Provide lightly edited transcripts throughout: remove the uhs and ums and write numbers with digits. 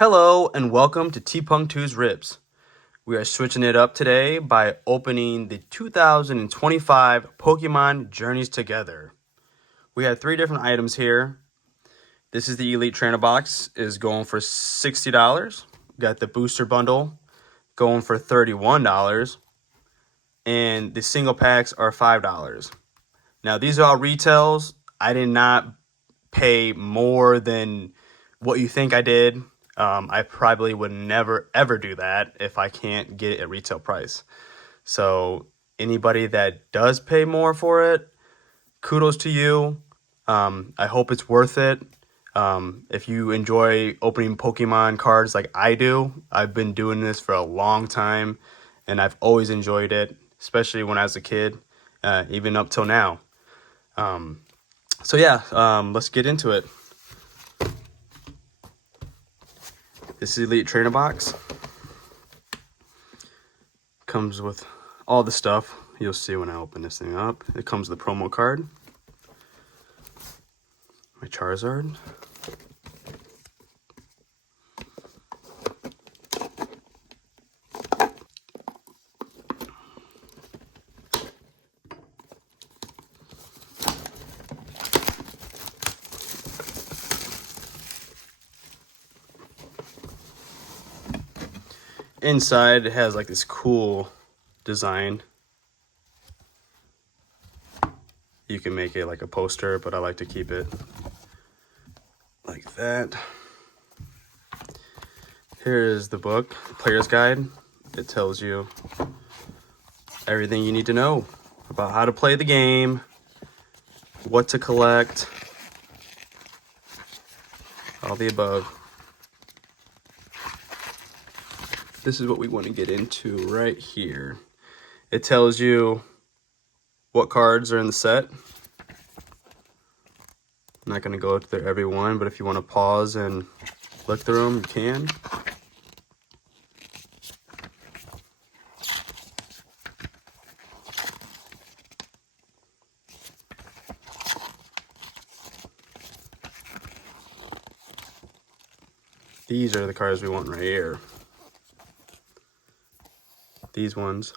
Hello and welcome to T-Punk2's Ribs. We are switching it up today by opening the 2025 Pokemon Journeys Together. We have 3 different items here. This is the Elite Trainer Box, is going for $60. We got the Booster Bundle going for $31. And the single packs are $5. Now these are all retails. I did not pay more than what you think I did. I probably would never ever do that if I can't get it at retail price. So anybody that does pay more for it, kudos to you. I hope it's worth it. If you enjoy opening Pokemon cards like I do, I've been doing this for a long time and I've always enjoyed it, especially when I was a kid, even up till now. So yeah, let's get into it. This is Elite Trainer Box. Comes with all the stuff. You'll see when I open this thing up. It comes with the promo card. My Charizard. Inside it has like this cool design. You can make it like a poster, but I like to keep it like that. Here is the book, Player's Guide. It tells you everything you need to know about how to play the game, what to collect, all the above. This is what we want to get into right here. It tells you what cards are in the set. I'm not going to go through every one, but if you want to pause and look through them, you can. These are the cards we want right here. These ones.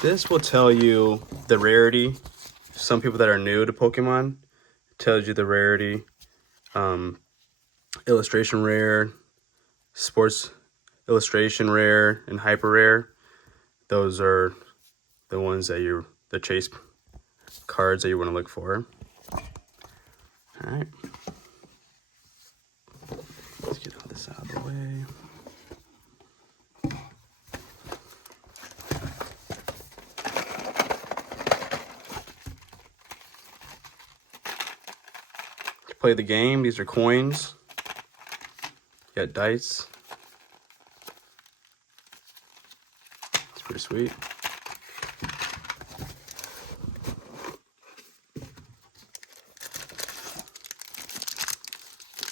This will tell you the rarity. Some people that are new to Pokemon, it tells you the rarity. Illustration rare, sports illustration rare, and hyper rare. Those are the ones that the chase cards that you want to look for. All right. Let's get all this out of the way. To play the game, these are coins. You got dice. It's pretty sweet.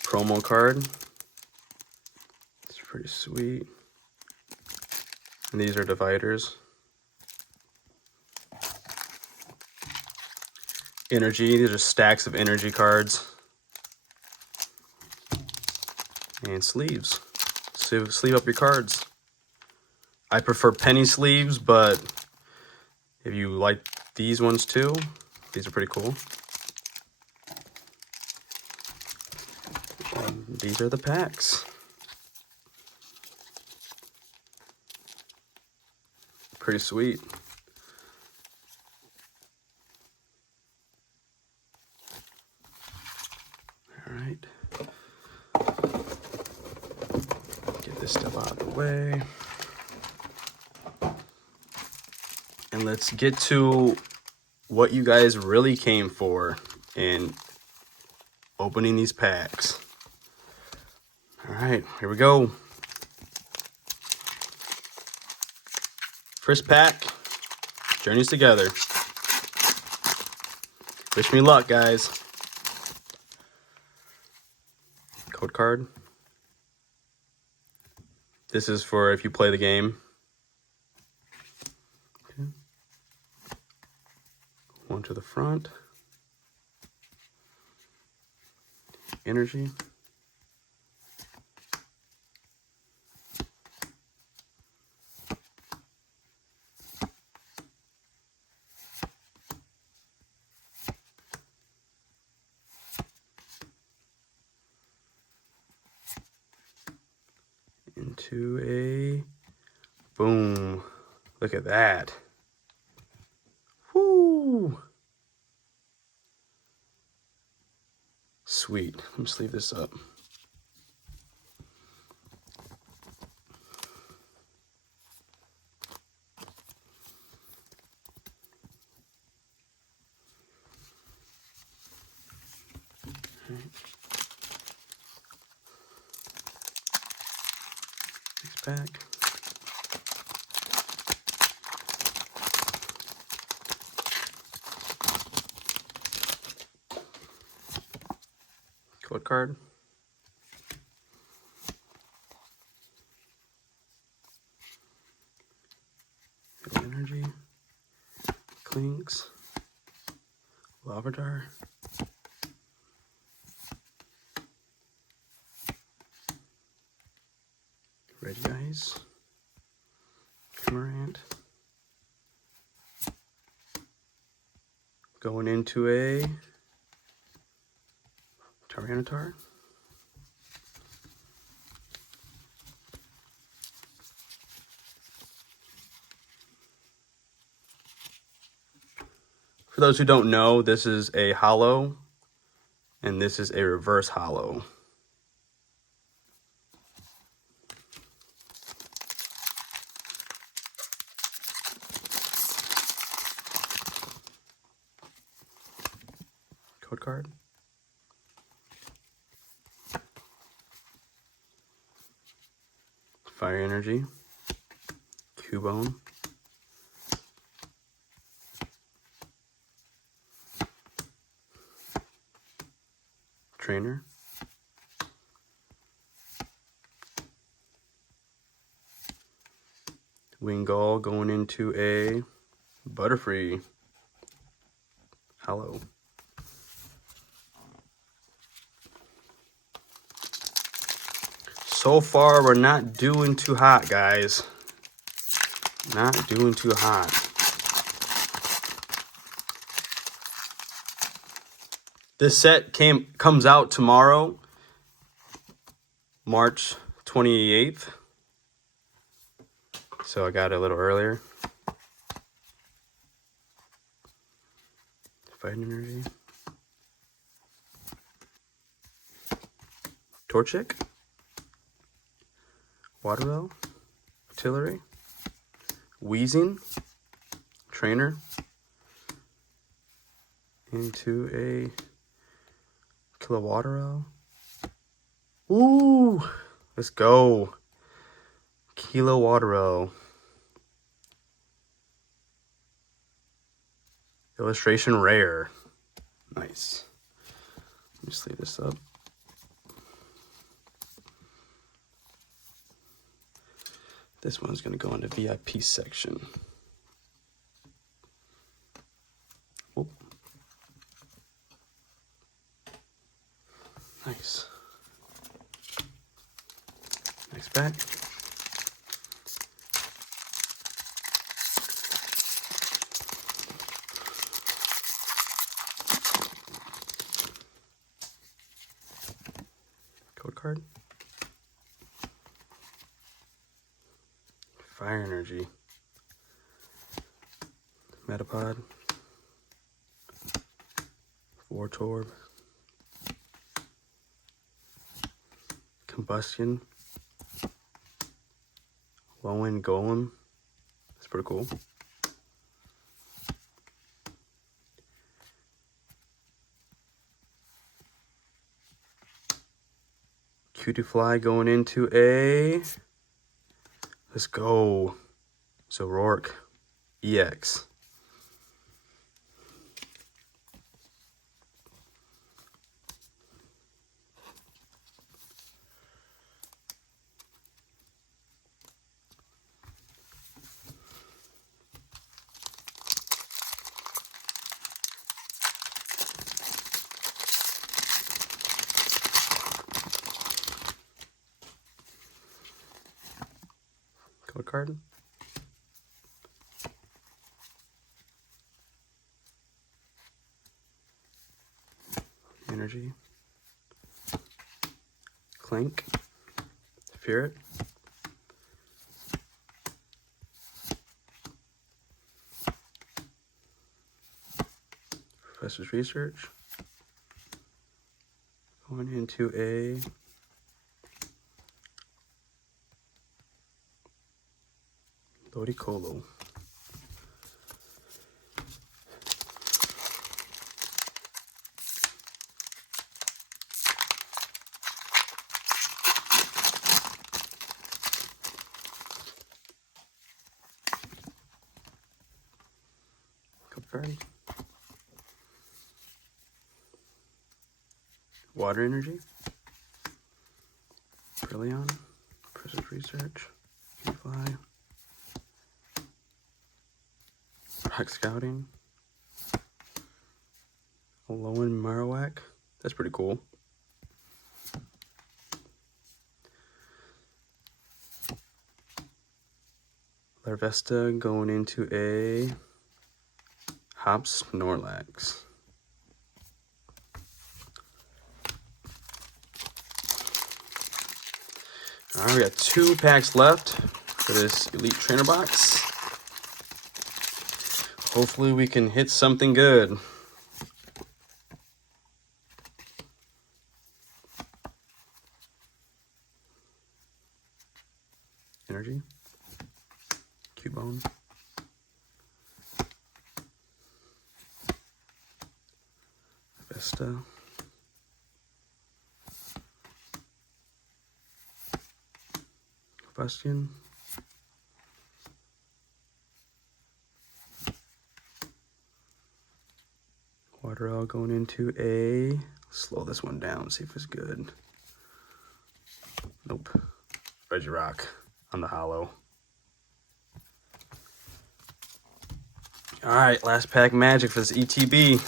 Promo card. It's pretty sweet. And these are dividers. Energy. These are stacks of energy cards. And sleeves. So sleeve up your cards. I prefer penny sleeves, but if you like these ones too, these are pretty cool. And these are the packs. Pretty sweet. All right. Get this stuff out of the way. And let's get to what you guys really came for in opening these packs. All right, here we go. First pack, Journeys Together. Wish me luck, guys. Code card. This is for if you play the game. Okay. One to the front. Energy. Into a boom. Look at that. Woo! Sweet. Let me sleeve this up. Next pack. Code card. Energy. Clinks. Lavardar. Regice. Crimorant. Going into a Tyranitar. For those who don't know, this is a holo, and this is a reverse holo. Code card. Fire Energy. Cubone. Trainer. Wingull going into a Butterfree. Hello. So far, we're not doing too hot, guys. Not doing too hot. This set comes out tomorrow, March 28th. So I got it a little earlier. Fighting Energy. Torchic. Waterwell. Artillery. Wheezing. Trainer. Into a Kilowattrel. Ooh, let's go. Kilowattrel. Illustration rare. Nice. Let me sleeve this up. This one's going to go into VIP section. Oh. Nice. Next pack. Code card. Fire Energy. Metapod. Wartorb. Combustion. Low-end Golem. That's pretty cool. Cutiefly going into a... Let's go. So Rourke EX. card. Energy. Clink. Fear it. Professor's Research. Going into a Ludicolo. Card. Water Energy. Brillion. Professor's Research. Fly. Rock Scouting. Alolan Marowak. That's pretty cool. Larvesta going into a Hops Snorlax. Alright, we got 2 packs left for this Elite Trainer box. Hopefully we can hit something good. Energy. Cubone. Vesta. Bastion. Waterell going into a, slow this one down, see if it's good. Nope. Regirock on the hollow. All right, last pack magic for this ETB.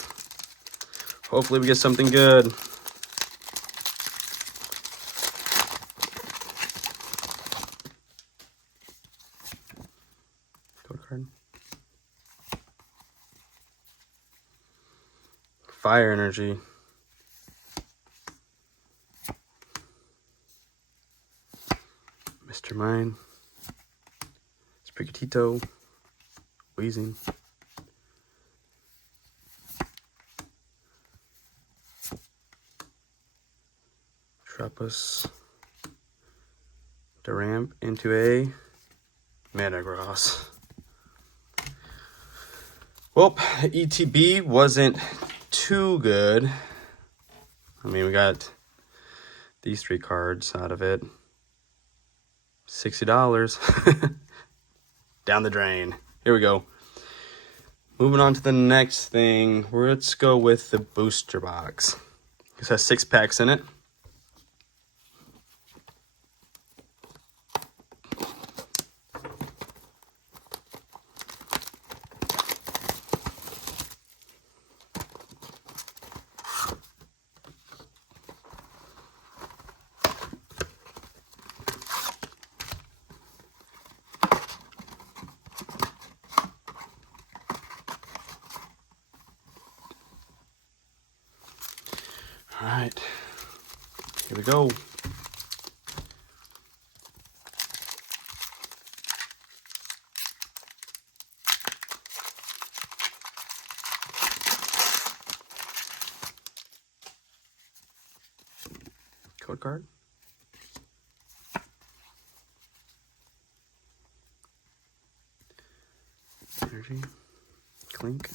Hopefully we get something good. Code card. Fire Energy. Mr. Mime. Sprigatito. Wheezing. Trappus. Duramp into a Metagross. Well, ETB wasn't too good. I mean, we got these 3 cards out of it. $60. Down the drain. Here we go. Moving on to the next thing. Let's go with the booster box. This has 6 packs in it. All right, here we go. Code card. Energy. Clink.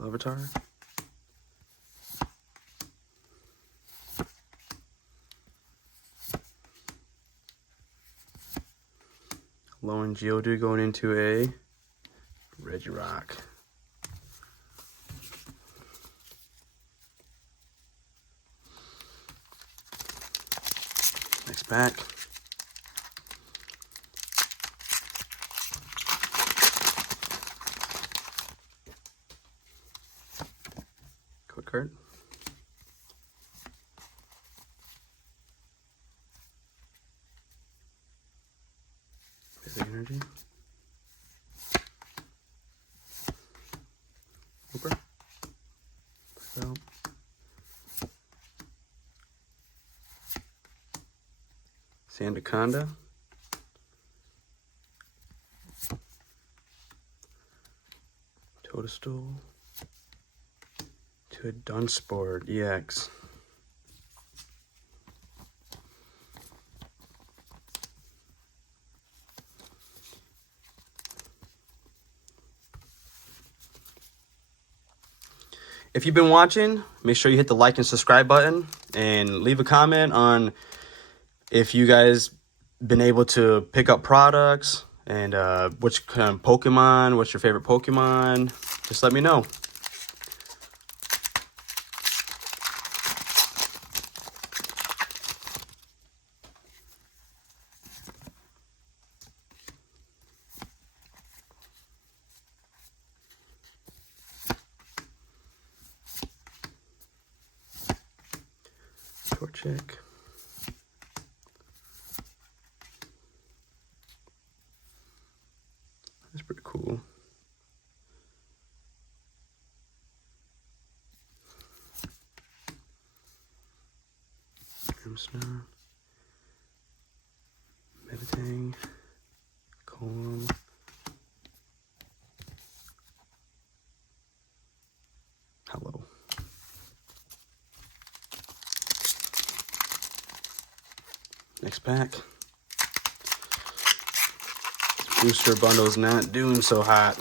Larvitar. Lone Geodude going into a Regirock. Next pack. Code card. energy. Over. Out. Sandaconda. Toadstool. To a Dunsparce EX. If you've been watching, make sure you hit the like and subscribe button and leave a comment on if you guys been able to pick up products and which kind of Pokemon, what's your favorite Pokemon. Just let me know. Torchic. That's pretty cool. Grimsnar. Meditang. Column. Hello. Next pack. Booster bundle's not doing so hot.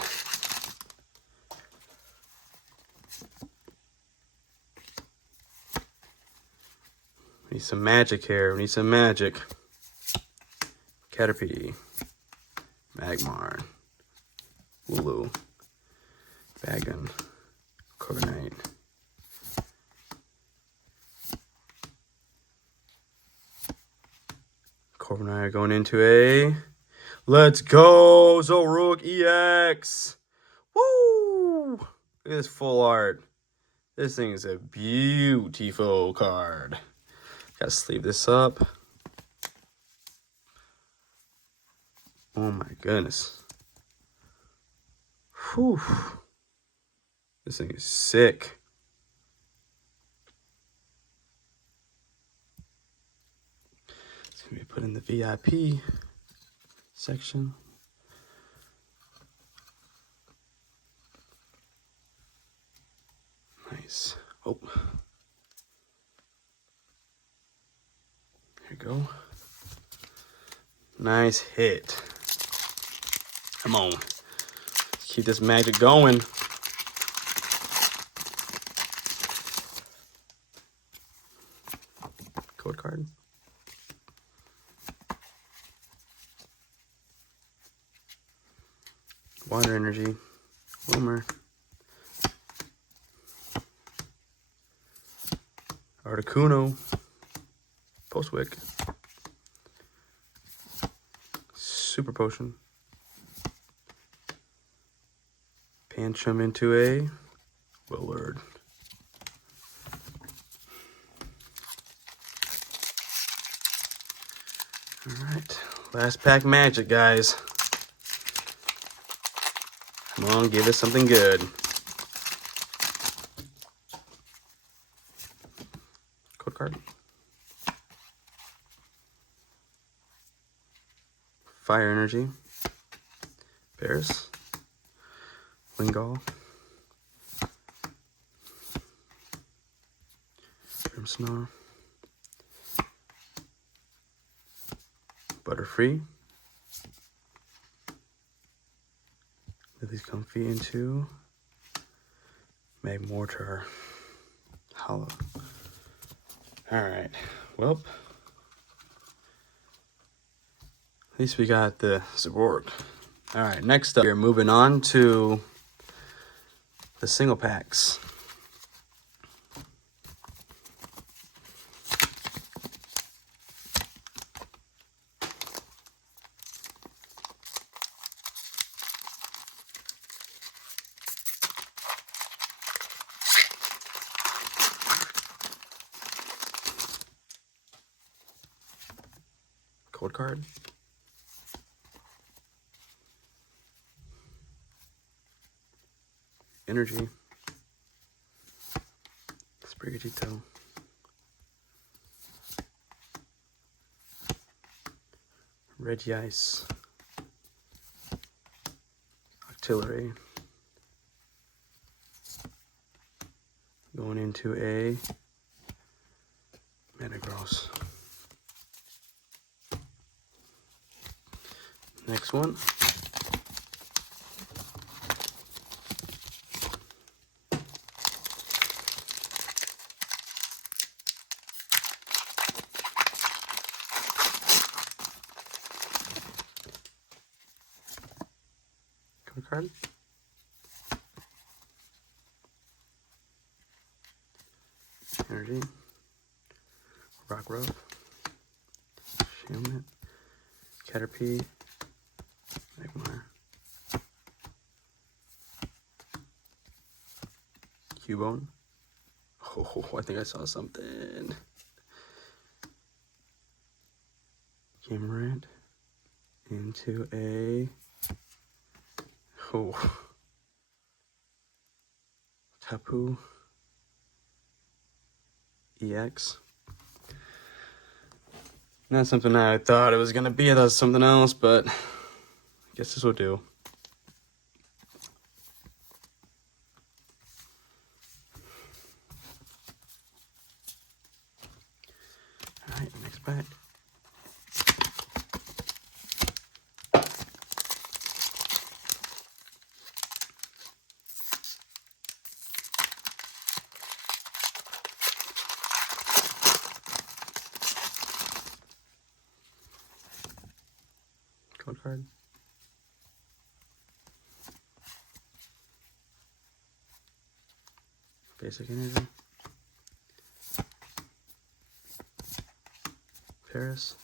We need some magic here. We need some magic. Caterpie. Magmar. Wooloo. Bagon. Corviknight. Corviknight going into a... Let's go! Zoroark EX! Woo! Look at this full art. This thing is a beautiful card. Gotta sleeve this up. Oh my goodness. Whew. This thing is sick. It's gonna be put in the VIP section. Nice. Oh. Here you go. Nice hit. Come on. Let's keep this magic going. Code card. Water energy. Wilmer. Articuno. Postwick. Super Potion. Pancham into a Willard. Alright, last pack magic, guys. Come on, give us something good. Code card. Fire Energy. Bears. Wingull. Grimmsnarl. Butterfree. Lily's Comfy into Magmortar. Hollow. Alright. Well, at least we got the Zoroark. Alright, next up, we're moving on to the single packs. Code card. Energy. Sprigatito. Regice. Octillery. Going into a Metagross. Next one. Card. Energy. Rockruff. Shamlet. Caterpie. Magmar. Cubone. Oh, I think I saw something. Camerant. Into a... Oh. Tapu. EX. Not something I thought it was going to be. I thought it was something else, but I guess this will do. Alright, next pack. Code card. Basic energy. Paris.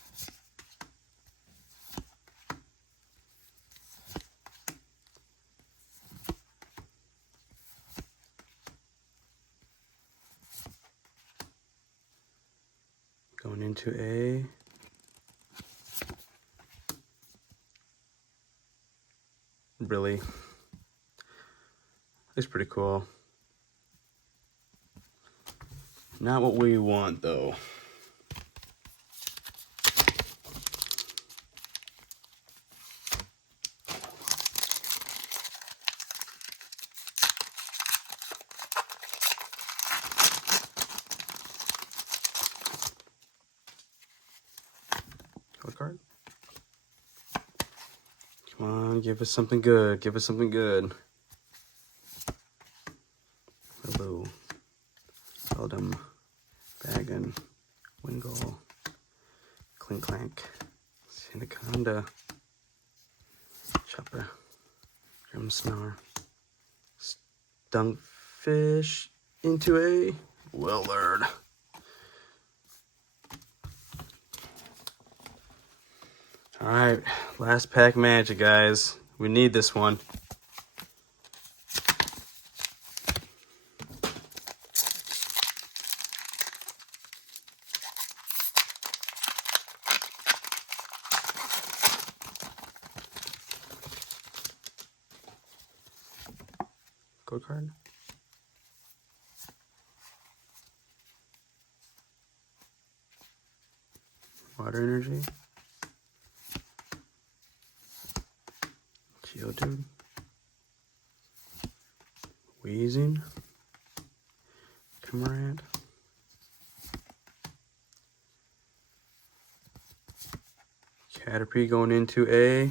Going into a really, it's pretty cool. Not what we want though. Code card. Come on, give us something good. Give us something good. Hello. Eldum. Bagon. Wingull. Clink Clank. Anaconda. Chopper. Grimmsnarl. Stunkfish into a Willard. Alright, last pack magic, guys. We need this one. Code card. Water energy. Geodude. Wheezing. Camerant. Caterpie going into a...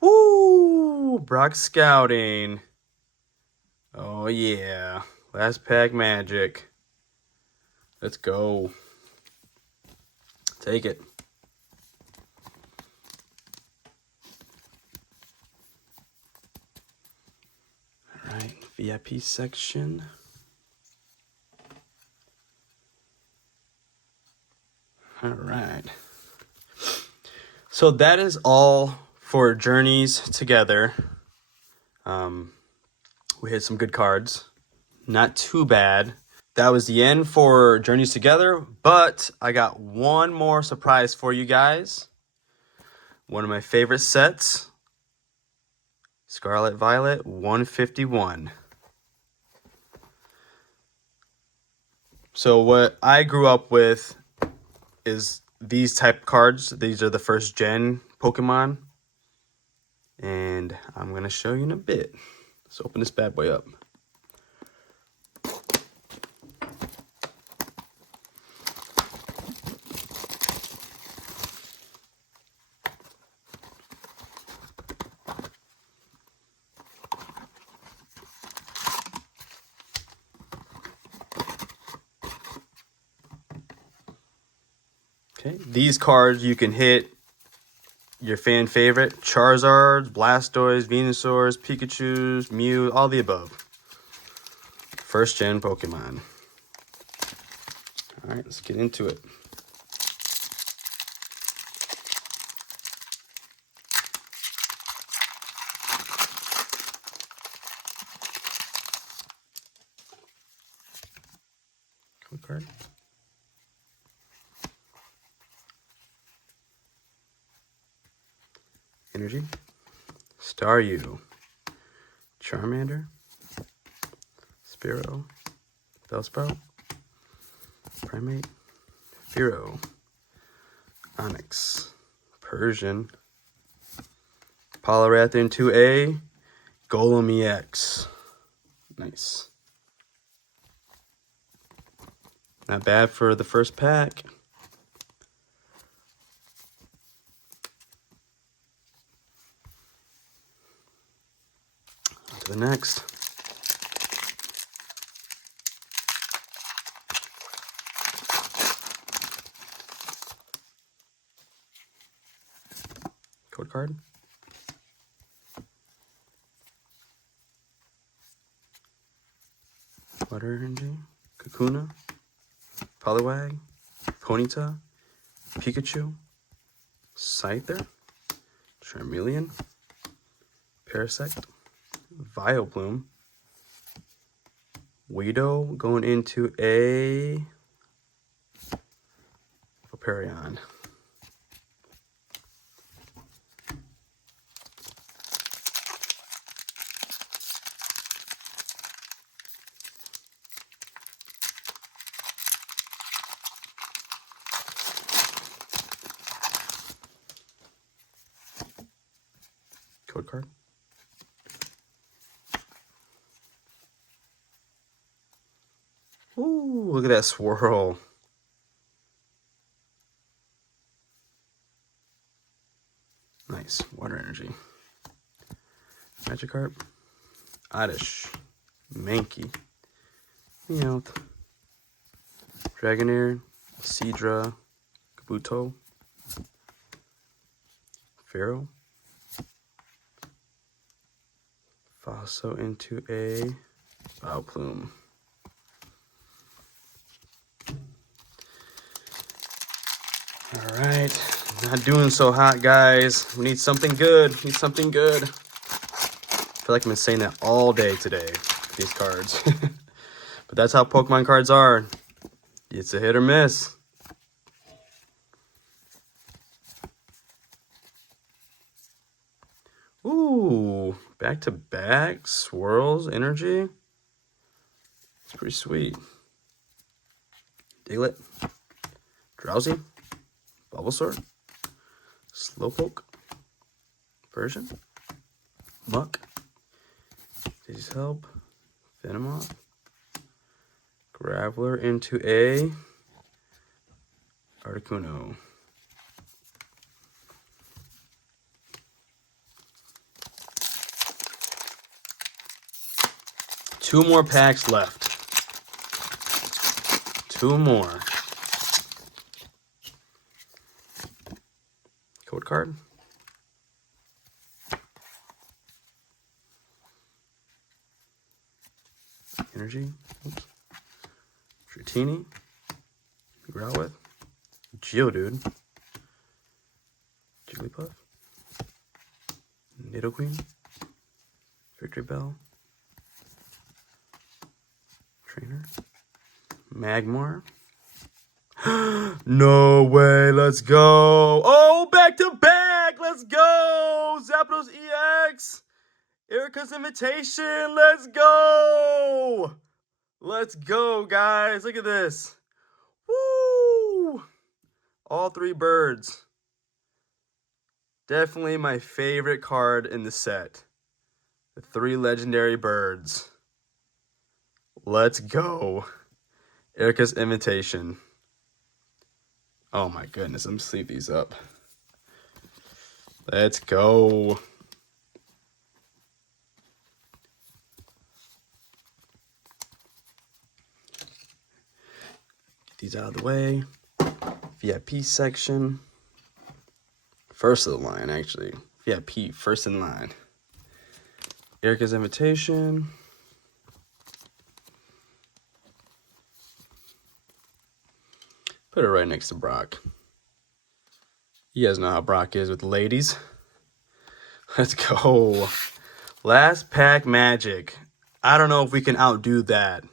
Woo! Brock Scouting. Oh yeah. Last pack magic. Let's go. Take it. Alright, VIP section. Alright. So that is all for Journeys Together. We hit some good cards. Not too bad. That was the end for Journeys Together, but I got one more surprise for you guys. One of my favorite sets. Scarlet Violet 151. So what I grew up with is these type cards. These are the first gen Pokemon. And I'm going to show you in a bit. Let's open this bad boy up. Okay, these cards you can hit your fan favorite: Charizards, Blastoise, Venusaurs, Pikachus, Mew, all the above. First gen Pokemon. All right, let's get into it. Code card. Energy. Staryu. Charmander. Spearow. Bellsprout. Primate. Fearow. Onyx. Persian. Poliwrath 2A. Golem EX. Nice. Not bad for the first pack. On to the next. Code card. Water Energy. Kakuna. Poliwag. Ponyta. Pikachu. Scyther. Charmeleon. Parasect. Vileplume. Weedle going into a Vaporeon. Code card. Ooh, look at that swirl. Nice. Water Energy. Magikarp. Oddish. Mankey. Meowth. Dragonair. Seadra. Kabuto. Pharaoh. Fosso into a Vileplume. All right, not doing so hot, guys. We need something good. Need something good. I feel like I've been saying that all day today, these cards. But that's how Pokemon cards are. It's a hit or miss. Ooh, back-to-back swirls energy. It's pretty sweet. Diglett. Drowsy. Bulbasaur. Slowpoke. Version. Muck. Please help. Venomoth. Graveler into a Articuno. Two more packs left. Two more. Code card. Energy. Oops. Dratini. Growlithe. Geodude. Jigglypuff. Nidoqueen. Victory Bell. Trainer. Magmar. No way, let's go. Oh, back to back, let's go. Zapdos EX. Erica's Invitation, let's go. Let's go, guys. Look at this. Woo! All three birds. Definitely my favorite card in the set. The three legendary birds. Let's go. Erica's Invitation. Oh my goodness, let me sleeve these up. Let's go. Get these out of the way. VIP section. First of the line, actually. VIP, first in line. Erica's Invitation. Put it right next to Brock. You guys know how Brock is with the ladies. Let's go. Last pack magic. I don't know if we can outdo that.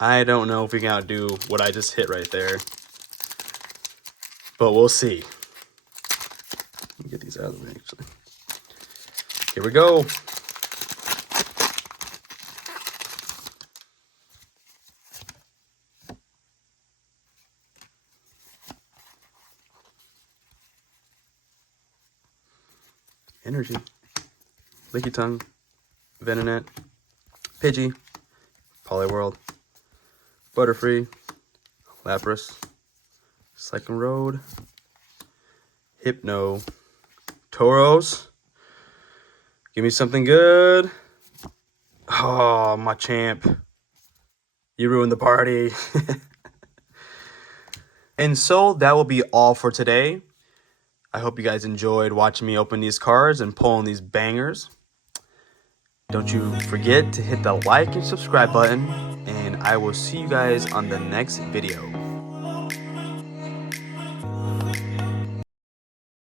I don't know if we can outdo what I just hit right there. But we'll see. Let me get these out of the way, actually. Here we go. Energy. Licky Tongue. Venonat. Pidgey. Poliwhirl. Butterfree. Lapras. Cyclone Road. Hypno. Tauros. Give me something good. Oh, my champ. You ruined the party. And so that will be all for today. I hope you guys enjoyed watching me open these cards and pulling these bangers. Don't you forget to hit the like and subscribe button, and I will see you guys on the next video.